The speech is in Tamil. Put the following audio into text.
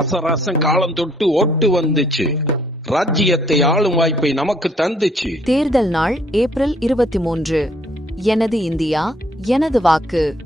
ராசராசன் காலம் தொட்டு ஓட்டு வந்துச்சு. ராஜ்யத்தை ஆளும் வாய்ப்பை நமக்கு தந்துச்சு. தேர்தல் நாள் ஏப்ரல் 23. எனது இந்தியா, எனது வாக்கு.